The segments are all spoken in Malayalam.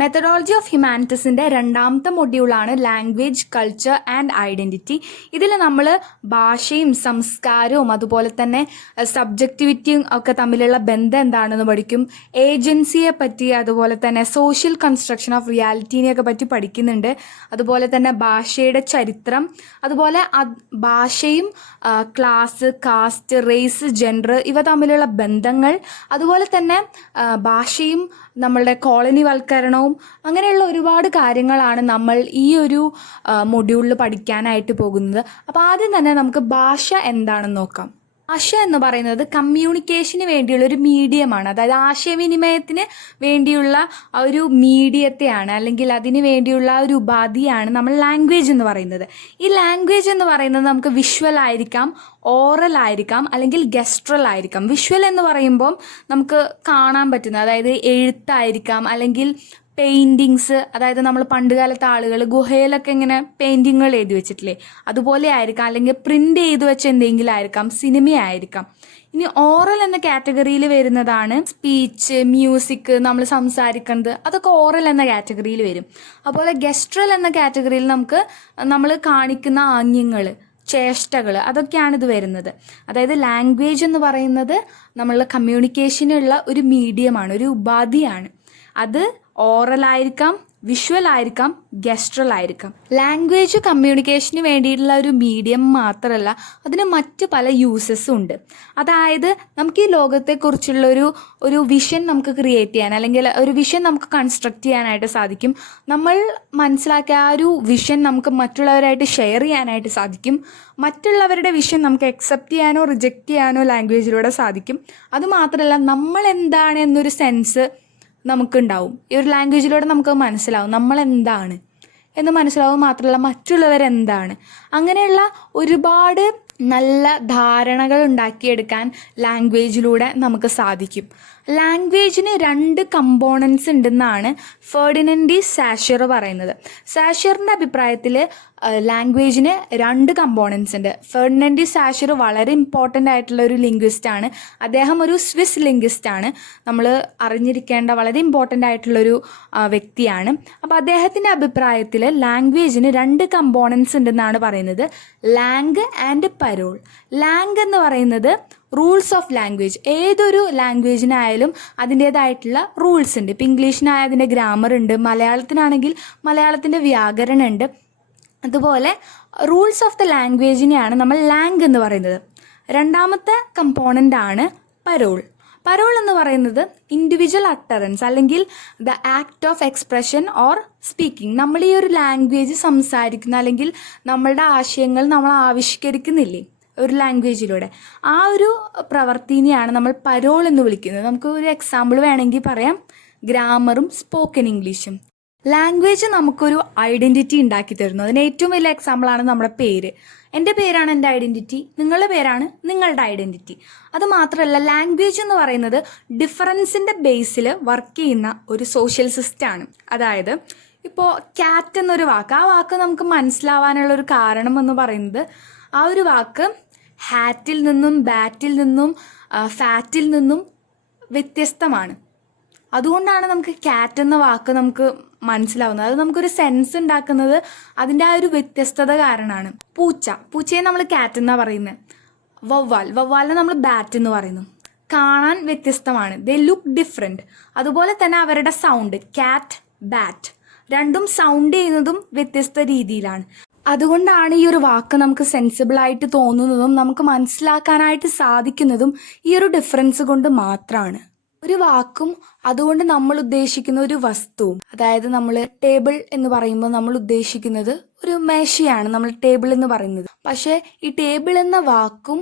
മെത്തഡോളജി ഓഫ് ഹ്യൂമാനിറ്റീസിൻ്റെ രണ്ടാമത്തെ മൊഡ്യൂളാണ് ലാംഗ്വേജ്, കൾച്ചർ ആൻഡ് ഐഡൻറ്റിറ്റി. ഇതിൽ നമ്മൾ ഭാഷയും സംസ്കാരവും അതുപോലെ തന്നെ സബ്ജക്റ്റിവിറ്റിയും ഒക്കെ തമ്മിലുള്ള ബന്ധം എന്താണെന്ന് പഠിക്കും. ഏജൻസിയെ പറ്റി, അതുപോലെ തന്നെ സോഷ്യൽ കൺസ്ട്രക്ഷൻ ഓഫ് റിയാലിറ്റീനെയൊക്കെ പറ്റി പഠിക്കുന്നുണ്ട്. അതുപോലെ തന്നെ ഭാഷയുടെ ചരിത്രം, അതുപോലെ ഭാഷയും ക്ലാസ്, കാസ്റ്റ്, റേസ്, ജെൻഡർ ഇവ തമ്മിലുള്ള ബന്ധങ്ങൾ, അതുപോലെ തന്നെ ഭാഷയും നമ്മളുടെ കോളനിവൽക്കരണവും അങ്ങനെയുള്ള ഒരുപാട് കാര്യങ്ങളാണ് നമ്മൾ ഈ ഒരു മൊഡ്യൂളിൽ പഠിക്കാനായിട്ട് പോകുന്നത്. അപ്പോൾ ആദ്യം തന്നെ നമുക്ക് ഭാഷ എന്താണെന്ന് നോക്കാം. ഭാഷ എന്ന് പറയുന്നത് കമ്മ്യൂണിക്കേഷന് വേണ്ടിയുള്ള ഒരു മീഡിയമാണ്. അതായത് ആശയവിനിമയത്തിന് വേണ്ടിയുള്ള ഒരു മീഡിയത്തെയാണ്, അല്ലെങ്കിൽ അതിന് വേണ്ടിയുള്ള ഒരു ഉപാധിയാണ് നമ്മൾ ലാംഗ്വേജ് എന്ന് പറയുന്നത്. ഈ ലാംഗ്വേജ് എന്ന് പറയുന്നത് നമുക്ക് വിഷ്വൽ ആയിരിക്കാം, ഓറൽ ആയിരിക്കാം, അല്ലെങ്കിൽ ഗസ്ട്രൽ ആയിരിക്കാം. വിഷ്വൽ എന്ന് പറയുമ്പം നമുക്ക് കാണാൻ പറ്റുന്ന, അതായത് എഴുത്തായിരിക്കാം, അല്ലെങ്കിൽ പെയിൻറ്റിങ്സ്, അതായത് നമ്മൾ പണ്ട് കാലത്തെ ആളുകൾ ഗുഹയിലൊക്കെ ഇങ്ങനെ പെയിൻറ്റിങ്ങുകൾ എഴുതി വെച്ചിട്ടില്ലേ, അതുപോലെ ആയിരിക്കാം, അല്ലെങ്കിൽ പ്രിൻ്റ് ചെയ്ത് വെച്ച എന്തെങ്കിലും ആയിരിക്കാം, സിനിമയായിരിക്കാം. ഇനി ഓറൽ എന്ന കാറ്റഗറിയിൽ വരുന്നതാണ് സ്പീച്ച്, മ്യൂസിക്, നമ്മൾ സംസാരിക്കുന്നത്, അതൊക്കെ ഓറൽ എന്ന കാറ്റഗറിയിൽ വരും. അതുപോലെ ഗസ്ട്രൽ എന്ന കാറ്റഗറിയിൽ നമ്മൾ കാണിക്കുന്ന ആംഗ്യങ്ങൾ, ചേഷ്ടകൾ, അതൊക്കെയാണ് ഇത് വരുന്നത്. അതായത് ലാംഗ്വേജ് എന്ന് പറയുന്നത് നമ്മളുടെ കമ്മ്യൂണിക്കേഷനുള്ള ഒരു മീഡിയമാണ്, ഒരു ഉപാധിയാണ്. അത് ഓറൽ ആയിരിക്കാം, വിഷ്വൽ ആയിരിക്കാം, ഗസ്ട്രൽ ആയിരിക്കാം. ലാംഗ്വേജ് കമ്മ്യൂണിക്കേഷന് വേണ്ടിയിട്ടുള്ള ഒരു മീഡിയം മാത്രമല്ല, അതിന് മറ്റ് പല യൂസസും ഉണ്ട്. അതായത് നമുക്ക് ഈ ലോകത്തെക്കുറിച്ചുള്ള ഒരു വിഷൻ നമുക്ക് ക്രിയേറ്റ് ചെയ്യാൻ, അല്ലെങ്കിൽ ഒരു വിഷൻ നമുക്ക് കൺസ്ട്രക്റ്റ് ചെയ്യാനായിട്ട് സാധിക്കും. നമ്മൾ മനസ്സിലാക്കിയ ആ ഒരു വിഷൻ നമുക്ക് മറ്റുള്ളവരായിട്ട് ഷെയർ ചെയ്യാനായിട്ട് സാധിക്കും. മറ്റുള്ളവരുടെ വിഷൻ നമുക്ക് അക്സെപ്റ്റ് ചെയ്യാനോ റിജക്റ്റ് ചെയ്യാനോ ലാംഗ്വേജിലൂടെ സാധിക്കും. അതുമാത്രമല്ല, നമ്മൾ എന്താണ് എന്നൊരു സെൻസ് നമുക്കുണ്ടാവും. ഈ ഒരു ലാംഗ്വേജിലൂടെ നമുക്ക് മനസ്സിലാവും നമ്മളെന്താണ് എന്ന് മനസ്സിലാവും. മാത്രമല്ല, മറ്റുള്ളവരെന്താണ്, അങ്ങനെയുള്ള ഒരുപാട് നല്ല ധാരണകൾ ഉണ്ടാക്കിയെടുക്കാൻ ലാംഗ്വേജിലൂടെ നമുക്ക് സാധിക്കും. ലാംഗ്വേജിന് 2 കമ്പോണൻസ് ഉണ്ടെന്നാണ് ഫെർഡിനൻഡ് ഡി സാഷർ പറയുന്നത്. സാഷറിൻ്റെ അഭിപ്രായത്തിൽ ലാംഗ്വേജിന് 2 കമ്പോണൻസ് ഉണ്ട്. ഫെർഡിനൻഡ് ഡി സാഷർ വളരെ ഇമ്പോർട്ടൻ്റ് ആയിട്ടുള്ള ഒരു ലിംഗ്വിസ്റ്റാണ്. അദ്ദേഹം ഒരു സ്വിസ് ലിംഗ്വിസ്റ്റാണ്. നമ്മൾ അറിഞ്ഞിരിക്കേണ്ട വളരെ ഇമ്പോർട്ടൻ്റ് ആയിട്ടുള്ളൊരു വ്യക്തിയാണ്. അപ്പോൾ അദ്ദേഹത്തിൻ്റെ അഭിപ്രായത്തിൽ ലാംഗ്വേജിന് 2 കമ്പോണൻസ് ഉണ്ടെന്നാണ് പറയുന്നത്. Lang and parole. ലാംഗ് എന്ന് പറയുന്നത് റൂൾസ് ഓഫ് ലാംഗ്വേജ്. ഏതൊരു ലാംഗ്വേജിനായാലും അതിൻ്റേതായിട്ടുള്ള റൂൾസ് ഉണ്ട്. ഇപ്പം ഇംഗ്ലീഷിനായ അതിൻ്റെ ഗ്രാമർ ഉണ്ട്, മലയാളത്തിനാണെങ്കിൽ മലയാളത്തിൻ്റെ വ്യാകരണം ഉണ്ട്. അതുപോലെ റൂൾസ് ഓഫ് ദ ലാംഗ്വേജിനെയാണ് നമ്മൾ ലാംഗ് എന്ന് പറയുന്നത്. രണ്ടാമത്തെ കമ്പോണൻ്റ് ആണ് പരോൾ. പരോൾ എന്ന് പറയുന്നത് ഇൻഡിവിജ്വൽ അട്ടറൻസ്, അല്ലെങ്കിൽ the act of expression or speaking. നമ്മൾ ഈ ഒരു ലാംഗ്വേജ് സംസാരിക്കുന്ന, അല്ലെങ്കിൽ നമ്മളുടെ ആശയങ്ങൾ നമ്മൾ ആവിഷ്കരിക്കുന്നില്ലേ ഒരു ലാംഗ്വേജിലൂടെ, ആ ഒരു പ്രവൃത്തിനെയാണ് നമ്മൾ പരോൾ എന്ന് വിളിക്കുന്നത്. നമുക്ക് ഒരു എക്സാമ്പിൾ വേണമെങ്കിൽ പറയാം, ഗ്രാമറും സ്പോക്കൺ ഇംഗ്ലീഷും. ലാംഗ്വേജ് നമുക്കൊരു ഐഡൻറ്റിറ്റി ഉണ്ടാക്കി തരുന്നു. അതിന് ഏറ്റവും വലിയ എക്സാമ്പിളാണ് നമ്മുടെ പേര്. എൻ്റെ പേരാണ് എൻ്റെ ഐഡൻറ്റിറ്റി, നിങ്ങളുടെ പേരാണ് നിങ്ങളുടെ ഐഡൻറ്റിറ്റി. അത് മാത്രമല്ല, ലാംഗ്വേജ് എന്ന് പറയുന്നത് ഡിഫറൻസിൻ്റെ ബേസിൽ വർക്ക് ചെയ്യുന്ന ഒരു സോഷ്യൽ സിസ്റ്റമാണ്. അതായത് ഇപ്പോൾ ക്യാറ്റ് എന്നൊരു വാക്ക്, ആ വാക്ക് നമുക്ക് മനസ്സിലാവാനുള്ളൊരു കാരണം എന്ന് പറയുന്നത്, ആ ഒരു വാക്ക് ഹാറ്റിൽ നിന്നും ബാറ്റിൽ നിന്നും ഫാറ്റിൽ നിന്നും വ്യത്യസ്തമാണ്. അതുകൊണ്ടാണ് നമുക്ക് ക്യാറ്റ് എന്ന വാക്ക് നമുക്ക് മനസ്സിലാവുന്നത്. അത് നമുക്കൊരു സെൻസ് ഉണ്ടാക്കുന്നത് അതിൻ്റെ ആ ഒരു വ്യത്യസ്തത കാരണമാണ്. പൂച്ചയെ നമ്മൾ ക്യാറ്റ് എന്നാണ് പറയുന്നത്. വവ്വാലിനെ നമ്മൾ ബാറ്റ് എന്ന് പറയുന്നു. കാണാൻ വ്യത്യസ്തമാണ്, ദേ ലുക്ക് ഡിഫറെൻറ്റ്. അതുപോലെ തന്നെ അവരുടെ സൗണ്ട്, ക്യാറ്റ്, ബാറ്റ്, രണ്ടും സൗണ്ട് ചെയ്യുന്നതും വ്യത്യസ്ത രീതിയിലാണ്. അതുകൊണ്ടാണ് ഈ ഒരു വാക്ക് നമുക്ക് സെൻസിബിളായിട്ട് തോന്നുന്നതും നമുക്ക് മനസ്സിലാക്കാനായിട്ട് സാധിക്കുന്നതും ഈ ഒരു ഡിഫറൻസ് കൊണ്ട് മാത്രമാണ്. ഒരു വാക്കും അതുകൊണ്ട് നമ്മൾ ഉദ്ദേശിക്കുന്ന ഒരു വസ്തുവും, അതായത് നമ്മൾ ടേബിൾ എന്ന് പറയുമ്പോൾ നമ്മൾ ഉദ്ദേശിക്കുന്നത് ഒരു മേശയാണ് നമ്മൾ ടേബിൾ എന്ന് പറയുന്നത്. പക്ഷേ ഈ ടേബിൾ എന്ന വാക്കും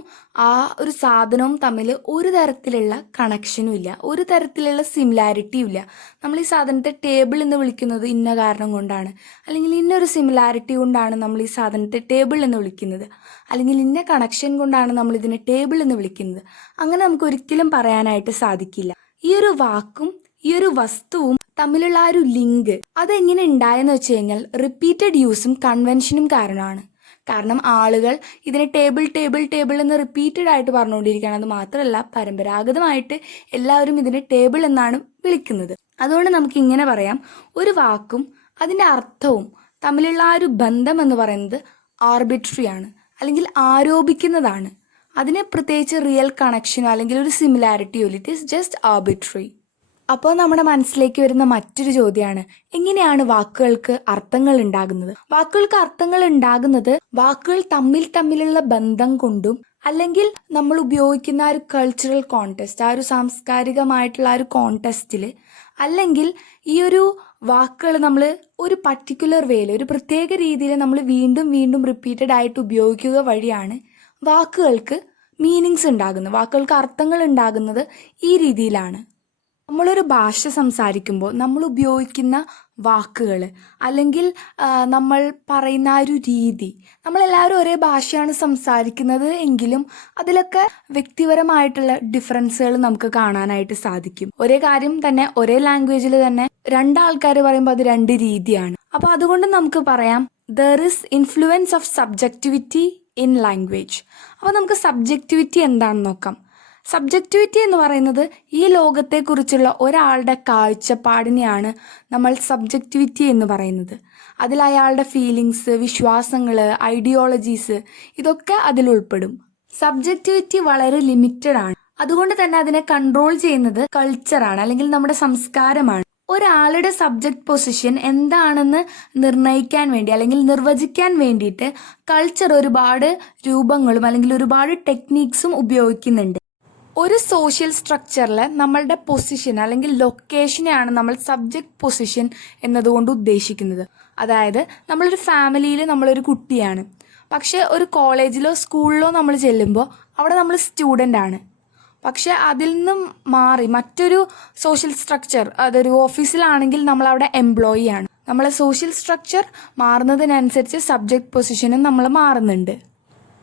ആ ഒരു സാധനവും തമ്മിൽ ഒരു തരത്തിലുള്ള കണക്ഷനും ഇല്ല, ഒരു തരത്തിലുള്ള സിമിലാരിറ്റിയും ഇല്ല. നമ്മൾ ഈ സാധനത്തെ ടേബിൾ എന്ന് വിളിക്കുന്നത് ഇന്ന കാരണം കൊണ്ടാണ്, അല്ലെങ്കിൽ ഇന്നൊരു സിമിലാരിറ്റി കൊണ്ടാണ് നമ്മൾ ഈ സാധനത്തെ ടേബിൾ എന്ന് വിളിക്കുന്നത്, അല്ലെങ്കിൽ ഇന്ന കണക്ഷൻ കൊണ്ടാണ് നമ്മൾ ഇതിനെ ടേബിൾ എന്ന് വിളിക്കുന്നത്. അങ്ങനെ നമുക്ക് ഒരിക്കലും പറയാനായിട്ട് സാധിക്കില്ല. ഈ ഒരു വാക്കും ഈ ഒരു വസ്തുവും തമ്മിലുള്ള ആ ഒരു ലിങ്ക് അതെങ്ങനെ ഉണ്ടായെന്ന് വെച്ച് കഴിഞ്ഞാൽ റിപ്പീറ്റഡ് യൂസും കൺവെൻഷനും കാരണമാണ്. കാരണം ആളുകൾ ഇതിനെ ടേബിൾ ടേബിൾ ടേബിൾ എന്ന് റിപ്പീറ്റഡ് ആയിട്ട് പറഞ്ഞുകൊണ്ടിരിക്കുകയാണ്. അത് മാത്രമല്ല, പരമ്പരാഗതമായിട്ട് എല്ലാവരും ഇതിനെ ടേബിൾ എന്നാണ് വിളിക്കുന്നത്. അതുകൊണ്ട് നമുക്ക് ഇങ്ങനെ പറയാം, ഒരു വാക്കും അതിൻ്റെ അർത്ഥവും തമ്മിലുള്ള ആ ഒരു ബന്ധം എന്ന് പറയുന്നത് ആർബിട്രറി ആണ്, അല്ലെങ്കിൽ ആരോപിക്കുന്നതാണ്. അതിന് പ്രത്യേകിച്ച് റിയൽ കണക്ഷനോ അല്ലെങ്കിൽ ഒരു സിമിലാരിറ്റിയോ ഇറ്റ് ഈസ് ജസ്റ്റ് ആർബിട്രറി. അപ്പോൾ നമ്മുടെ മനസ്സിലേക്ക് വരുന്ന മറ്റൊരു ചോദ്യമാണ്, എങ്ങനെയാണ് വാക്കുകൾക്ക് അർത്ഥങ്ങൾ ഉണ്ടാകുന്നത്? വാക്കുകൾക്ക് അർത്ഥങ്ങൾ ഉണ്ടാകുന്നത് വാക്കുകൾ തമ്മിലുള്ള ബന്ധം കൊണ്ടും, അല്ലെങ്കിൽ നമ്മൾ ഉപയോഗിക്കുന്ന ആ ഒരു കൾച്ചറൽ കോണ്ടെക്സ്റ്റ്, ആ ഒരു സാംസ്കാരികമായിട്ടുള്ള ആ ഒരു കോണ്ടെക്സ്റ്റിൽ, അല്ലെങ്കിൽ ഈ ഒരു വാക്കുകൾ നമ്മൾ ഒരു പർട്ടിക്കുലർ വേയിൽ, ഒരു പ്രത്യേക രീതിയിൽ നമ്മൾ വീണ്ടും വീണ്ടും റിപ്പീറ്റഡ് ആയിട്ട് ഉപയോഗിക്കുക വഴിയാണ് വാക്കുകൾക്ക് മീനിങ്സ് ഉണ്ടാകുന്നത്, വാക്കുകൾക്ക് അർത്ഥങ്ങൾ ഉണ്ടാകുന്നത് ഈ രീതിയിലാണ്. നമ്മളൊരു ഭാഷ സംസാരിക്കുമ്പോൾ നമ്മൾ ഉപയോഗിക്കുന്ന വാക്കുകൾ, അല്ലെങ്കിൽ നമ്മൾ പറയുന്ന ആ ഒരു രീതി, നമ്മളെല്ലാവരും ഒരേ ഭാഷയാണ് സംസാരിക്കുന്നത് എങ്കിലും അതിലൊക്കെ വ്യക്തിപരമായിട്ടുള്ള ഡിഫറൻസുകൾ നമുക്ക് കാണാനായിട്ട് സാധിക്കും. ഒരേ കാര്യം തന്നെ ഒരേ ലാംഗ്വേജിൽ തന്നെ രണ്ടാൾക്കാർ പറയുമ്പോൾ അത് രണ്ട് രീതിയാണ്. അപ്പോൾ അതുകൊണ്ട് നമുക്ക് പറയാം there is influence of subjectivity in language. അപ്പോൾ നമുക്ക് സബ്ജക്റ്റിവിറ്റി എന്താണെന്ന് നോക്കാം. സബ്ജക്റ്റിവിറ്റി എന്ന് പറയുന്നത് ഈ ലോകത്തെക്കുറിച്ചുള്ള ഒരാളുടെ കാഴ്ചപ്പാടിനെയാണ് നമ്മൾ സബ്ജക്റ്റിവിറ്റി എന്ന് പറയുന്നത്. അതിൽ അയാളുടെ ഫീലിങ്സ്, വിശ്വാസങ്ങൾ, ഐഡിയോളജീസ് ഇതൊക്കെ അതിൽ ഉൾപ്പെടും. സബ്ജക്റ്റിവിറ്റി വളരെ ലിമിറ്റഡ് ആണ്. അതുകൊണ്ട് തന്നെ അതിനെ കൺട്രോൾ ചെയ്യുന്നത് കൾച്ചറാണ്, അല്ലെങ്കിൽ നമ്മുടെ സംസ്കാരമാണ്. ഒരാളുടെ സബ്ജക്റ്റ് പൊസിഷൻ എന്താണെന്ന് നിർണ്ണയിക്കാൻ വേണ്ടി, അല്ലെങ്കിൽ നിർവചിക്കാൻ വേണ്ടിയിട്ട് കൾച്ചർ ഒരുപാട് രൂപങ്ങളും അല്ലെങ്കിൽ ഒരുപാട് ടെക്നീക്സും ഉപയോഗിക്കുന്നുണ്ട്. ഒരു സോഷ്യൽ സ്ട്രക്ചറിൽ നമ്മളുടെ പൊസിഷൻ അല്ലെങ്കിൽ ലൊക്കേഷനെയാണ് നമ്മൾ സബ്ജക്റ്റ് പൊസിഷൻ എന്നതുകൊണ്ട് ഉദ്ദേശിക്കുന്നത്. അതായത് നമ്മളൊരു ഫാമിലിയിൽ നമ്മളൊരു കുട്ടിയാണ്, പക്ഷേ ഒരു കോളേജിലോ സ്കൂളിലോ നമ്മൾ ചെല്ലുമ്പോൾ അവിടെ നമ്മൾ സ്റ്റുഡൻ്റ് ആണ്. പക്ഷെ അതിൽ നിന്നും മാറി മറ്റൊരു സോഷ്യൽ സ്ട്രക്ചർ, അതൊരു ഓഫീസിലാണെങ്കിൽ നമ്മളവിടെ എംപ്ലോയി ആണ്. നമ്മളെ സോഷ്യൽ സ്ട്രക്ചർ മാറുന്നതിനനുസരിച്ച് സബ്ജക്റ്റ് പൊസിഷനും നമ്മൾ മാറുന്നുണ്ട്.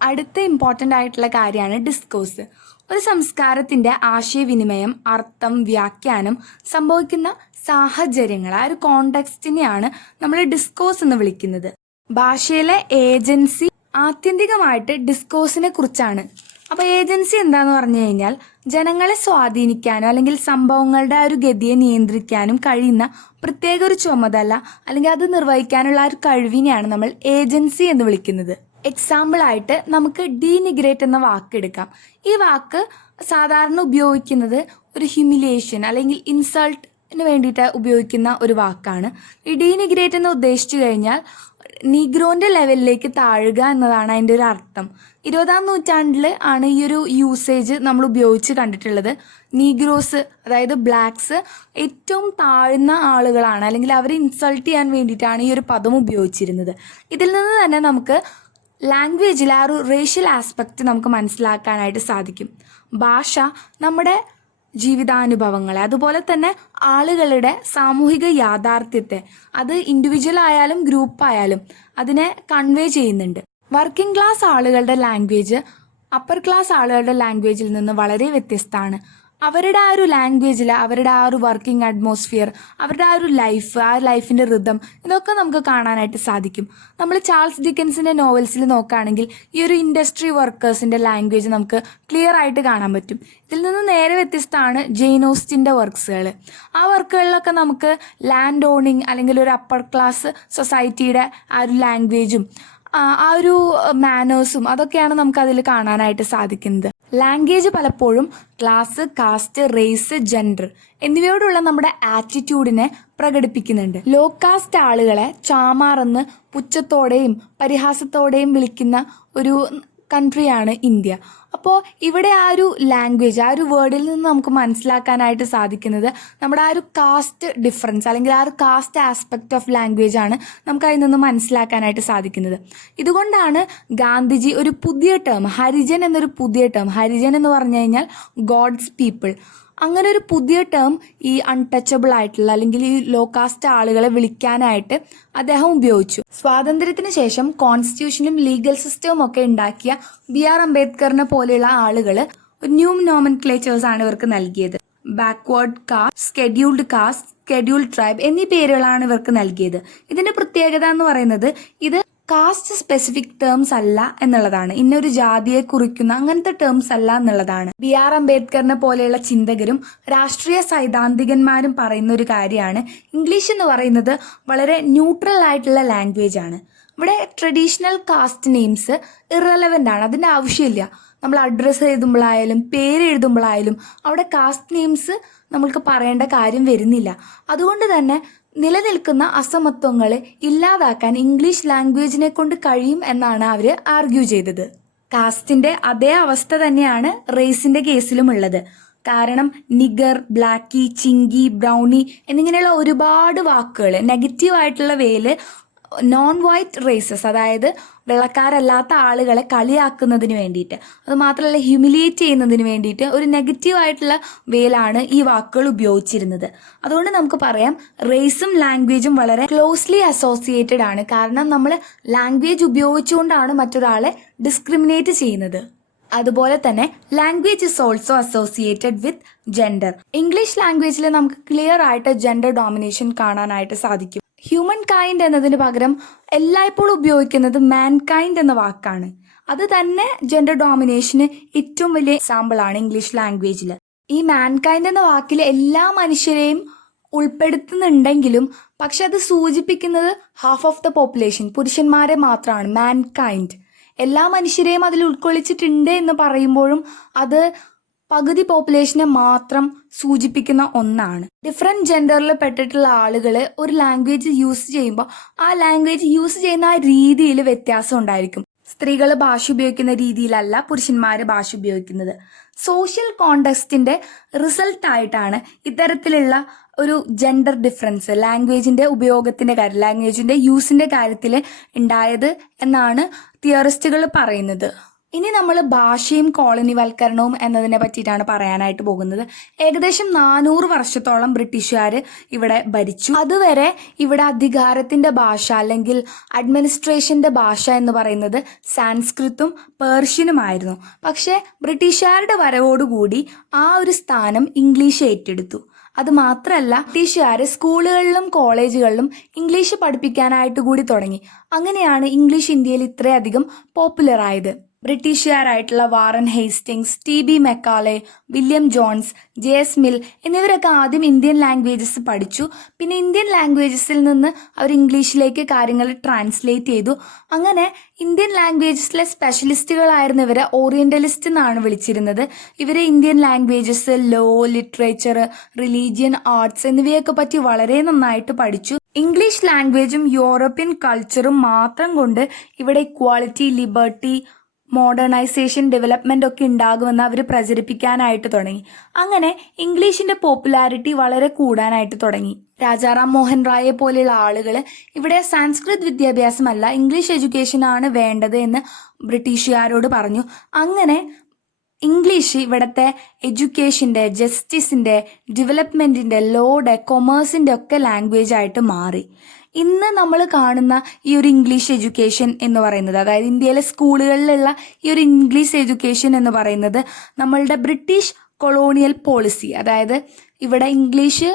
അടുത്ത ഇമ്പോർട്ടൻ്റ് ആയിട്ടുള്ള കാര്യമാണ് ഡിസ്കോഴ്സ്. ഒരു സംസ്കാരത്തിൻ്റെ ആശയവിനിമയം, അർത്ഥം, വ്യാഖ്യാനം സംഭവിക്കുന്ന സാഹചര്യങ്ങൾ, ആ ഒരു കോണ്ടെക്സ്റ്റിനെയാണ് നമ്മൾ ഡിസ്കോഴ്സ് എന്ന് വിളിക്കുന്നത്. ഭാഷയിലെ ഏജൻസി ആത്യന്തികമായിട്ട് ഡിസ്കോഴ്സിനെ കുറിച്ചാണ്. അപ്പോൾ ഏജൻസി എന്താന്ന് പറഞ്ഞു കഴിഞ്ഞാൽ ജനങ്ങളെ സ്വാധീനിക്കാനോ അല്ലെങ്കിൽ സംഭവങ്ങളുടെ ആ ഒരു ഗതിയെ നിയന്ത്രിക്കാനും കഴിയുന്ന പ്രത്യേക ഒരു ചുമതല, അല്ലെങ്കിൽ അത് നിർവഹിക്കാനുള്ള ആ ഒരു കഴിവിനെയാണ് നമ്മൾ ഏജൻസി എന്ന് വിളിക്കുന്നത്. എക്സാമ്പിളായിട്ട് നമുക്ക് ഡീനിഗ്രേറ്റ് എന്ന വാക്ക് എടുക്കാം. ഈ വാക്ക് സാധാരണ ഉപയോഗിക്കുന്നത് ഒരു ഹ്യൂമിലിയേഷൻ അല്ലെങ്കിൽ ഇൻസൾട്ടിന് വേണ്ടിയിട്ട് ഉപയോഗിക്കുന്ന ഒരു വാക്കാണ്. ഈ ഡീനിഗ്രേറ്റ് എന്ന് ഉദ്ദേശിച്ചു കഴിഞ്ഞാൽ നീഗ്രോൻ്റെ ലെവലിലേക്ക് താഴുക എന്നതാണ് അതിൻ്റെ ഒരു അർത്ഥം. 20-ാം നൂറ്റാണ്ടിൽ ആണ് ഈ ഒരു യൂസേജ് നമ്മൾ ഉപയോഗിച്ച് കണ്ടിട്ടുള്ളത്. നീഗ്രോസ്, അതായത് ബ്ലാക്സ് ഏറ്റവും താഴ്ന്ന ആളുകളാണ്, അല്ലെങ്കിൽ അവരെ ഇൻസൾട്ട് ചെയ്യാൻ വേണ്ടിയിട്ടാണ് ഈ ഒരു പദം ഉപയോഗിച്ചിരുന്നത്. ഇതിൽ നിന്ന് തന്നെ നമുക്ക് ലാംഗ്വേജിൽ ആ ഒരു റേഷ്യൽ ആസ്പെക്റ്റ് നമുക്ക് മനസ്സിലാക്കാനായിട്ട് സാധിക്കും. ഭാഷ നമ്മുടെ ജീവിതാനുഭവങ്ങളെ, അതുപോലെ തന്നെ ആളുകളുടെ സാമൂഹിക യാഥാർത്ഥ്യത്തെ, അത് ഇൻഡിവിജ്വൽ ആയാലും ഗ്രൂപ്പ് ആയാലും അതിനെ കൺവേ ചെയ്യുന്നുണ്ട്. വർക്കിംഗ് ക്ലാസ് ആളുകളുടെ ലാംഗ്വേജ് അപ്പർ ക്ലാസ് ആളുകളുടെ ലാംഗ്വേജിൽ നിന്ന് വളരെ വ്യത്യസ്തമാണ്. അവരുടെ ആ ഒരു ലാംഗ്വേജിൽ അവരുടെ ആ ഒരു വർക്കിംഗ് അറ്റ്മോസ്ഫിയർ, അവരുടെ ആ ഒരു ലൈഫ്, ആ ലൈഫിൻ്റെ റിതം, ഇതൊക്കെ നമുക്ക് കാണാനായിട്ട് സാധിക്കും. നമ്മൾ ചാൾസ് ഡിക്കൻസിൻ്റെ നോവൽസിൽ നോക്കുകയാണെങ്കിൽ ഈ ഒരു ഇൻഡസ്ട്രി വർക്കേഴ്സിൻ്റെ ലാംഗ്വേജ് നമുക്ക് ക്ലിയർ ആയിട്ട് കാണാൻ പറ്റും. ഇതിൽ നിന്ന് നേരെ വ്യത്യസ്തമാണ് ജെയിൻ ഓസ്റ്റിൻ്റെ വർക്ക്സുകൾ. ആ വർക്കുകളിലൊക്കെ നമുക്ക് ലാൻഡ് ഓണിങ് അല്ലെങ്കിൽ ഒരു അപ്പർ ക്ലാസ് സൊസൈറ്റിയുടെ ആ ഒരു ലാംഗ്വേജും ആ ഒരു മാനേഴ്സും അതൊക്കെയാണ് നമുക്കതിൽ കാണാനായിട്ട് സാധിക്കുന്നത്. ലാംഗ്വേജ് പലപ്പോഴും ക്ലാസ്, കാസ്റ്റ്, റേസ്, ജെൻഡർ എന്നിവയോടുള്ള നമ്മുടെ ആറ്റിറ്റ്യൂഡിനെ പ്രകടിപ്പിക്കുന്നുണ്ട്. ലോ കാസ്റ്റ് ആളുകളെ ചാമാറെന്ന് പുച്ഛത്തോടെയും പരിഹാസത്തോടെയും വിളിക്കുന്ന ഒരു കൺട്രിയാണ് ഇന്ത്യ. അപ്പോൾ ഇവിടെ ആ ഒരു ലാംഗ്വേജ്, ആ ഒരു വേർഡിൽ നിന്ന് നമുക്ക് മനസ്സിലാക്കാനായിട്ട് സാധിക്കുന്നത് നമ്മുടെ ആ ഒരു കാസ്റ്റ് ഡിഫറൻസ്, അല്ലെങ്കിൽ ആ ഒരു കാസ്റ്റ് ആസ്പെക്റ്റ് ഓഫ് ലാംഗ്വേജ് ആണ് നമുക്ക് അതിൽ നിന്ന് മനസ്സിലാക്കാനായിട്ട് സാധിക്കുന്നത്. ഇതുകൊണ്ടാണ് ഗാന്ധിജി ഒരു പുതിയ ടേം, ഹരിജൻ എന്നൊരു പുതിയ ടേം, ഹരിജൻ എന്ന് പറഞ്ഞു കഴിഞ്ഞാൽ ഗോഡ്സ് പീപ്പിൾ, അങ്ങനെ ഒരു പുതിയ ടേം ഈ അൺടച്ചബിൾ ആയിട്ടുള്ള അല്ലെങ്കിൽ ഈ ലോ കാസ്റ്റ് ആളുകളെ വിളിക്കാനായിട്ട് അദ്ദേഹം ഉപയോഗിച്ചു. സ്വാതന്ത്ര്യത്തിന് ശേഷം കോൺസ്റ്റിറ്റ്യൂഷനും ലീഗൽ സിസ്റ്റവും ഒക്കെ ഉണ്ടാക്കിയ BR അംബേദ്കറിനെ പോലെയുള്ള ആളുകൾ ന്യൂ നോമൻക്ലേച്ചേഴ്സ് ആണ് ഇവർക്ക് നൽകിയത്. ബാക്ക്വേർഡ് കാസ്റ്റ്, സ്കെഡ്യൂൾഡ് ട്രൈബ് എന്നീ പേരുകളാണ് ഇവർക്ക് നൽകിയത്. ഇതിന്റെ പ്രത്യേകത എന്ന് പറയുന്നത് ഇത് കാസ്റ്റ് സ്പെസിഫിക് ടേംസ് അല്ല എന്നുള്ളതാണ്. ഇന്നൊരു ജാതിയെ കുറിക്കുന്ന അങ്ങനത്തെ ടേംസ് അല്ല എന്നുള്ളതാണ്. BR അംബേദ്കറിനെ പോലെയുള്ള ചിന്തകരും രാഷ്ട്രീയ സൈദ്ധാന്തികന്മാരും പറയുന്ന ഒരു കാര്യമാണ് ഇംഗ്ലീഷ് എന്ന് പറയുന്നത് വളരെ ന്യൂട്രൽ ആയിട്ടുള്ള ലാംഗ്വേജ് ആണ്. ഇവിടെ ട്രഡീഷണൽ കാസ്റ്റ് നെയിംസ് ഇറലവൻ്റ് ആണ്, അതിൻ്റെ ആവശ്യമില്ല. നമ്മൾ അഡ്രസ്സ് എഴുതുമ്പോഴായാലും പേര് എഴുതുമ്പോഴായാലും അവിടെ കാസ്റ്റ് നെയിംസ് നമ്മൾക്ക് പറയേണ്ട കാര്യം വരുന്നില്ല. അതുകൊണ്ട് തന്നെ നിലനിൽക്കുന്ന അസമത്വങ്ങൾ ഇല്ലാതാക്കാൻ ഇംഗ്ലീഷ് ലാംഗ്വേജിനെ കൊണ്ട് കഴിയും എന്നാണ് അവർ ആർഗ്യൂ ചെയ്തത്. കാസ്റ്റിന്റെ അതേ അവസ്ഥ തന്നെയാണ് റേസിന്റെ കേസിലും ഉള്ളത്. കാരണം നിഗർ, ബ്ലാക്കി, ചിങ്കി, ബ്രൗണി എന്നിങ്ങനെയുള്ള ഒരുപാട് വാക്കുകൾ നെഗറ്റീവ് ആയിട്ടുള്ള വേയിൽ നോൺ വൈറ്റ് റേസസ്, അതായത് വെള്ളക്കാരല്ലാത്ത ആളുകളെ കളിയാക്കുന്നതിന് വേണ്ടിയിട്ട്, അത് മാത്രമല്ല ഹ്യൂമിലിയേറ്റ് ചെയ്യുന്നതിന് വേണ്ടിയിട്ട് ഒരു നെഗറ്റീവ് ആയിട്ടുള്ള വേയിലാണ് ഈ വാക്കുകൾ ഉപയോഗിച്ചിരുന്നത്. അതുകൊണ്ട് നമുക്ക് പറയാം റേസും ലാംഗ്വേജും വളരെ ക്ലോസ്ലി അസോസിയേറ്റഡ് ആണ്. കാരണം നമ്മൾ ലാംഗ്വേജ് ഉപയോഗിച്ചുകൊണ്ടാണ് മറ്റൊരാളെ ഡിസ്ക്രിമിനേറ്റ് ചെയ്യുന്നത്. അതുപോലെ തന്നെ language is also associated with gender. English ലാംഗ്വേജിൽ നമുക്ക് ക്ലിയർ ആയിട്ട് ജെൻഡർ ഡോമിനേഷൻ കാണാനായിട്ട് സാധിക്കും. ഹ്യൂമൻ കൈൻഡ് എന്നതിന് പകരം എല്ലായ്പ്പോഴും ഉപയോഗിക്കുന്നത് മാൻ കൈൻഡ് എന്ന വാക്കാണ്. അത് തന്നെ ജെൻഡർ ഡോമിനേഷന് ഏറ്റവും വലിയ എക്സാമ്പിൾ ആണ് ഇംഗ്ലീഷ് ലാംഗ്വേജിൽ. ഈ മാൻ കൈൻഡ് എന്ന വാക്കിൽ എല്ലാ മനുഷ്യരെയും ഉൾപ്പെടുത്തുന്നുണ്ടെങ്കിലും പക്ഷെ അത് സൂചിപ്പിക്കുന്നത് ഹാഫ് ഓഫ് ദ പോപ്പുലേഷൻ, പുരുഷന്മാരെ മാത്രമാണ്. മാൻ കൈൻഡ് എല്ലാ മനുഷ്യരെയും അതിൽ ഉൾക്കൊള്ളിച്ചിട്ടുണ്ട് എന്ന് പറയുമ്പോഴും അത് പകുതി പോപ്പുലേഷനെ മാത്രം സൂചിപ്പിക്കുന്ന ഒന്നാണ്. ഡിഫറെൻറ്റ് ജെൻഡറിൽ പെട്ടിട്ടുള്ള ആളുകൾ ഒരു ലാംഗ്വേജ് യൂസ് ചെയ്യുമ്പോൾ ആ ലാംഗ്വേജ് യൂസ് ചെയ്യുന്ന ആ രീതിയിൽ വ്യത്യാസം ഉണ്ടായിരിക്കും. സ്ത്രീകൾ ഭാഷ ഉപയോഗിക്കുന്ന രീതിയിലല്ല പുരുഷന്മാർ ഭാഷ ഉപയോഗിക്കുന്നത്. സോഷ്യൽ കോണ്ടെക്സ്റ്റിന്റെ റിസൾട്ടായിട്ടാണ് ഇത്തരത്തിലുള്ള ഒരു ജെൻഡർ ഡിഫറൻസ് ലാംഗ്വേജിന്റെ ഉപയോഗത്തിന്റെ കാര്യം, ലാംഗ്വേജിന്റെ യൂസിന്റെ കാര്യത്തിൽ ഉണ്ടായത് എന്നാണ് തിയറിസ്റ്റുകൾ പറയുന്നത്. ഇനി നമ്മൾ ഭാഷയും കോളനിവൽക്കരണവും എന്നതിനെ പറ്റിയിട്ടാണ് പറയാനായിട്ട് പോകുന്നത്. ഏകദേശം 400 വർഷത്തോളം ബ്രിട്ടീഷുകാർ ഇവിടെ ഭരിച്ചു. അതുവരെ ഇവിടെ അധികാരത്തിന്റെ ഭാഷ അല്ലെങ്കിൽ അഡ്മിനിസ്ട്രേഷന്റെ ഭാഷ എന്ന് പറയുന്നത് സാൻസ്ക്രിറ്റും പേർഷ്യനുമായിരുന്നു. പക്ഷേ ബ്രിട്ടീഷുകാരുടെ വരവോടുകൂടി ആ ഒരു സ്ഥാനം ഇംഗ്ലീഷ് ഏറ്റെടുത്തു. അത് മാത്രമല്ല ബ്രിട്ടീഷുകാർ സ്കൂളുകളിലും കോളേജുകളിലും ഇംഗ്ലീഷ് പഠിപ്പിക്കാനായിട്ട് കൂടി തുടങ്ങി. അങ്ങനെയാണ് ഇംഗ്ലീഷ് ഇന്ത്യയിൽ ഇത്രയധികം പോപ്പുലർ ആയത്. ബ്രിട്ടീഷുകാരായിട്ടുള്ള Warren Hastings, TB Macaulay, William Jones, JS Mill എന്നിവരൊക്കെ ആദ്യം ഇന്ത്യൻ ലാംഗ്വേജസ് പഠിച്ചു. പിന്നെ ഇന്ത്യൻ ലാംഗ്വേജസിൽ നിന്ന് അവർ ഇംഗ്ലീഷിലേക്ക് കാര്യങ്ങൾ ട്രാൻസ്ലേറ്റ് ചെയ്തു. അങ്ങനെ ഇന്ത്യൻ ലാംഗ്വേജസിലെ സ്പെഷ്യലിസ്റ്റുകളായിരുന്ന ഇവരെ ഓറിയന്റലിസ്റ്റ് എന്നാണ് വിളിച്ചിരുന്നത്. ഇവർ Indian languages, law, literature, religion, arts എന്നിവയൊക്കെ പറ്റി വളരെ നന്നായിട്ട് പഠിച്ചു. ഇംഗ്ലീഷ് ലാംഗ്വേജും യൂറോപ്യൻ കൾച്ചറും മാത്രം കൊണ്ട് ഇവിടെ ഇക്വാളിറ്റി, ലിബർട്ടി, മോഡേണൈസേഷൻ, ഡെവലപ്മെന്റ് ഒക്കെ ഉണ്ടാകുമെന്ന് അവർ പ്രചരിപ്പിക്കാനായിട്ട് തുടങ്ങി. അങ്ങനെ ഇംഗ്ലീഷിന്റെ പോപ്പുലാരിറ്റി വളരെ കൂടാനായിട്ട് തുടങ്ങി. രാജാറാം മോഹൻ റായെ പോലെയുള്ള ആളുകൾ ഇവിടെ സാൻസ്ക്രിത് വിദ്യാഭ്യാസമല്ല ഇംഗ്ലീഷ് എഡ്യൂക്കേഷൻ ആണ് വേണ്ടത് എന്ന് ബ്രിട്ടീഷുകാരോട് പറഞ്ഞു. അങ്ങനെ ഇംഗ്ലീഷ് ഇവിടുത്തെ എഡ്യൂക്കേഷൻ്റെ, ജസ്റ്റിസിൻ്റെ, ഡെവലപ്മെൻറ്റിൻ്റെ, ലോയുടെ, കൊമേഴ്സിൻ്റെ ഒക്കെ ലാംഗ്വേജ് ആയിട്ട് മാറി. ഇന്ന് നമ്മൾ കാണുന്ന ഈ ഒരു ഇംഗ്ലീഷ് എഡ്യൂക്കേഷൻ എന്ന് പറയുന്നത്, അതായത് ഇന്ത്യയിലെ സ്കൂളുകളിലുള്ള ഈ ഒരു ഇംഗ്ലീഷ് എഡ്യൂക്കേഷൻ എന്ന് പറയുന്നത് നമ്മളുടെ ബ്രിട്ടീഷ് കൊളോണിയൽ പോളിസി, അതായത് ഇവിടെ ഇംഗ്ലീഷ്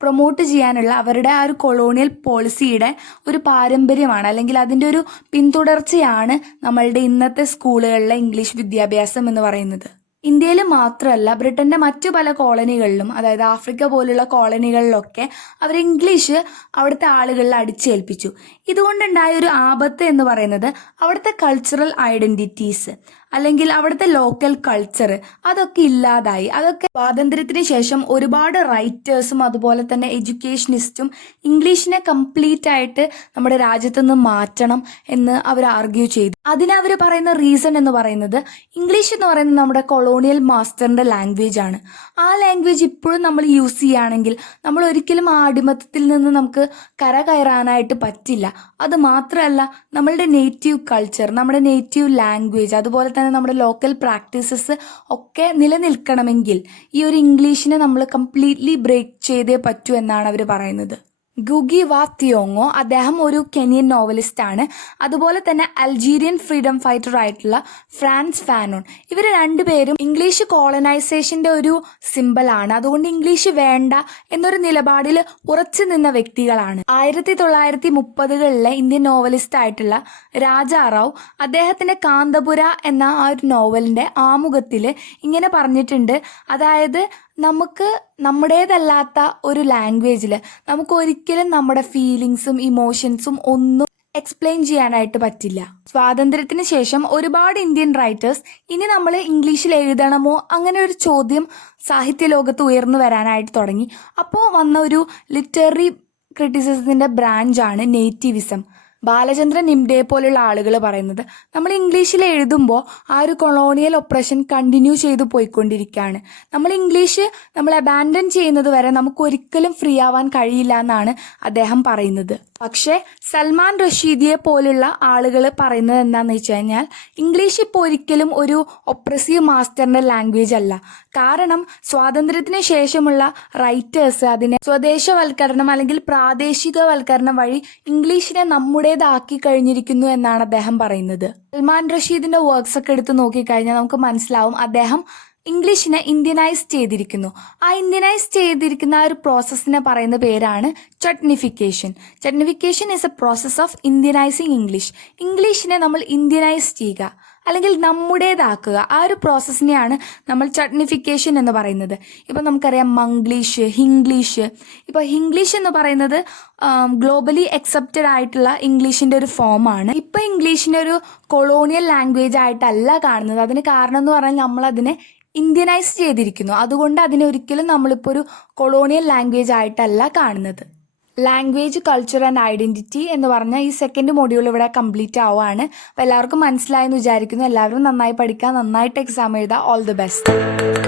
പ്രൊമോട്ട് ചെയ്യാനുള്ള അവരുടെ ആ ഒരു കൊളോണിയൽ പോളിസിയുടെ ഒരു പാരമ്പര്യമാണ്, അല്ലെങ്കിൽ അതിൻ്റെ ഒരു പിന്തുടർച്ചയാണ് നമ്മളുടെ ഇന്നത്തെ സ്കൂളുകളിലെ ഇംഗ്ലീഷ് വിദ്യാഭ്യാസം എന്ന് പറയുന്നത്. ഇന്ത്യയിൽ മാത്രമല്ല ബ്രിട്ടന്റെ മറ്റു പല കോളനികളിലും, അതായത് ആഫ്രിക്ക പോലുള്ള കോളനികളിലൊക്കെ അവർ ഇംഗ്ലീഷ് അവിടുത്തെ ആളുകളിൽ അടിച്ചേൽപ്പിച്ചു. ഇതുകൊണ്ടുണ്ടായ ഒരു ആപത്ത് എന്ന് പറയുന്നത് അവിടുത്തെ കൾച്ചറൽ ഐഡന്റിറ്റീസ് അല്ലെങ്കിൽ അവിടുത്തെ ലോക്കൽ കൾച്ചർ അതൊക്കെ ഇല്ലാതായി. അതൊക്കെ സ്വാതന്ത്ര്യത്തിന് ശേഷം ഒരുപാട് റൈറ്റേഴ്സും അതുപോലെ തന്നെ എഡ്യൂക്കേഷനിസ്റ്റും ഇംഗ്ലീഷിനെ കംപ്ലീറ്റ് ആയിട്ട് നമ്മുടെ രാജ്യത്ത് നിന്ന് മാറ്റണം എന്ന് അവർ ആർഗ്യൂ ചെയ്തു. അതിനവർ പറയുന്ന റീസൺ എന്ന് പറയുന്നത് ഇംഗ്ലീഷ് എന്ന് പറയുന്നത് നമ്മുടെ കൊളോണിയൽ മാസ്റ്ററിന്റെ ലാംഗ്വേജ് ആണ്. ആ ലാംഗ്വേജ് ഇപ്പോഴും നമ്മൾ യൂസ് ചെയ്യുകയാണെങ്കിൽ നമ്മൾ ഒരിക്കലും ആ അടിമത്തത്തിൽ നിന്ന് നമുക്ക് കരകയറാനായിട്ട് പറ്റില്ല. അത് മാത്രമല്ല നമ്മളുടെ നേറ്റീവ് കൾച്ചർ, നമ്മുടെ നേറ്റീവ് ലാംഗ്വേജ്, അതുപോലെ തന്നെ നമ്മുടെ ലോക്കൽ പ്രാക്ടീസസ് ഒക്കെ നിലനിൽക്കണമെങ്കിൽ ഈ ഒരു ഇംഗ്ലീഷിനെ നമ്മൾ കംപ്ലീറ്റ്ലി ബ്രേക്ക് ചെയ്തേ പറ്റൂ എന്നാണ് അവർ പറയുന്നത്. ഗുഗി വാ തിയോങ്ങോ, അദ്ദേഹം ഒരു കെനിയൻ നോവലിസ്റ്റാണ്. അതുപോലെ തന്നെ അൾജീരിയൻ ഫ്രീഡം ഫൈറ്റർ ആയിട്ടുള്ള ഫ്രാൻസ് ഫാനോൺ. ഇവർ രണ്ടുപേരും ഇംഗ്ലീഷ് കോളനൈസേഷൻ്റെ ഒരു സിമ്പലാണ്. അതുകൊണ്ട് ഇംഗ്ലീഷ് വേണ്ട എന്നൊരു നിലപാടിൽ ഉറച്ചു നിന്ന വ്യക്തികളാണ്. 1930കളിലെ ഇന്ത്യൻ നോവലിസ്റ്റ് ആയിട്ടുള്ള രാജാ റാവ് അദ്ദേഹത്തിൻ്റെ കാന്തപുര എന്ന ആ ഒരു നോവലിൻ്റെ ആമുഖത്തിൽ ഇങ്ങനെ പറഞ്ഞിട്ടുണ്ട്. അതായത് നമുക്ക് നമ്മുടേതല്ലാത്ത ഒരു ലാംഗ്വേജിൽ നമുക്ക് ഒരിക്കലും നമ്മുടെ ഫീലിങ്സും ഇമോഷൻസും ഒന്നും എക്സ്പ്ലെയിൻ ചെയ്യാനായിട്ട് പറ്റില്ല. സ്വാതന്ത്ര്യത്തിന് ശേഷം ഒരുപാട് ഇന്ത്യൻ റൈറ്റേഴ്സ് ഇനി നമ്മൾ ഇംഗ്ലീഷിൽ എഴുതണമോ അങ്ങനെ ഒരു ചോദ്യം സാഹിത്യ ലോകത്ത് ഉയർന്നു വരാനായിട്ട് തുടങ്ങി. അപ്പോൾ വന്ന ഒരു ലിറ്റററി ക്രിറ്റിസിസത്തിൻ്റെ ബ്രാഞ്ചാണ് നേറ്റീവിസം. ബാലചന്ദ്രൻ നിംഡയെ പോലുള്ള ആളുകൾ പറയുന്നത് നമ്മൾ ഇംഗ്ലീഷിൽ എഴുതുമ്പോൾ ആ ഒരു കൊളോണിയൽ ഒപ്രഷൻ കണ്ടിന്യൂ ചെയ്തു പോയിക്കൊണ്ടിരിക്കുകയാണ്. നമ്മൾ ഇംഗ്ലീഷ് നമ്മൾ അബാൻഡൻ ചെയ്യുന്നത് വരെ നമുക്ക് ഒരിക്കലും ഫ്രീ ആവാൻ കഴിയില്ല എന്നാണ് അദ്ദേഹം പറയുന്നത്. പക്ഷേ സൽമാൻ റഷീദിയെ പോലുള്ള ആളുകൾ പറയുന്നത് എന്താണെന്ന് വെച്ച് കഴിഞ്ഞാൽ ഇംഗ്ലീഷ് ഇപ്പോൾ ഒരിക്കലും ഒരു ഒപ്രസീവ് മാസ്റ്ററിൻ്റെ ലാംഗ്വേജ് അല്ല. കാരണം സ്വാതന്ത്ര്യത്തിന് ശേഷമുള്ള റൈറ്റേഴ്സ് അതിനെ സ്വദേശവൽക്കരണം അല്ലെങ്കിൽ പ്രാദേശികവൽക്കരണം വഴി ഇംഗ്ലീഷിനെ നമ്മുടേതാക്കി കഴിഞ്ഞിരിക്കുന്നു എന്നാണ് അദ്ദേഹം പറയുന്നത്. സൽമാൻ റഷീദിൻ്റെ വർക്ക്സ് ഒക്കെ എടുത്ത് നോക്കിക്കഴിഞ്ഞാൽ നമുക്ക് മനസ്സിലാവും അദ്ദേഹം ഇംഗ്ലീഷിനെ ഇന്ത്യനൈസ് ചെയ്തിരിക്കുന്നു. ആ ഇന്ത്യനൈസ് ചെയ്തിരിക്കുന്ന ആ ഒരു പ്രോസസ്സിനെ പറയുന്ന പേരാണ് chutnification. Chutnification is a process of Indianising English. ഇംഗ്ലീഷിനെ നമ്മൾ ഇന്ത്യനൈസ് ചെയ്യുക അല്ലെങ്കിൽ നമ്മുടേതാക്കുക. ആ ഒരു പ്രോസസ്സിനെയാണ് നമ്മൾ ചട്നിഫിക്കേഷൻ എന്ന് പറയുന്നത്. ഇപ്പോൾ നമുക്കറിയാം മംഗ്ലീഷ്, ഹിംഗ്ലീഷ്. ഇപ്പോൾ ഹിംഗ്ലീഷ് എന്ന് പറയുന്നത് ഗ്ലോബലി അക്സെപ്റ്റഡ് ആയിട്ടുള്ള ഇംഗ്ലീഷിൻ്റെ ഒരു ഫോമാണ്. ഇപ്പോൾ ഇംഗ്ലീഷിനെ ഒരു കൊളോണിയൽ ലാംഗ്വേജ് ആയിട്ടല്ല കാണുന്നത്. അതിന് കാരണം എന്ന് പറഞ്ഞാൽ നമ്മളതിനെ ഇന്ത്യനൈസ് ചെയ്തിരിക്കുന്നു. അതുകൊണ്ട് അതിനെ ഒരിക്കലും നമ്മളിപ്പോൾ ഒരു കൊളോണിയൽ ലാംഗ്വേജ് ആയിട്ടല്ല കാണുന്നത്. ലാംഗ്വേജ്, കൾച്ചർ ആൻഡ് ഐഡൻറ്റിറ്റി എന്ന് പറഞ്ഞാൽ ഈ സെക്കൻഡ് മൊഡ്യൂൾ ഇവിടെ കംപ്ലീറ്റ് ആവുകയാണ്. അപ്പോൾ എല്ലാവർക്കും മനസ്സിലായെന്ന് വിചാരിക്കുന്നു. എല്ലാവരും നന്നായി പഠിക്കുക, നന്നായിട്ട് എക്സാം എഴുതുക. All the best.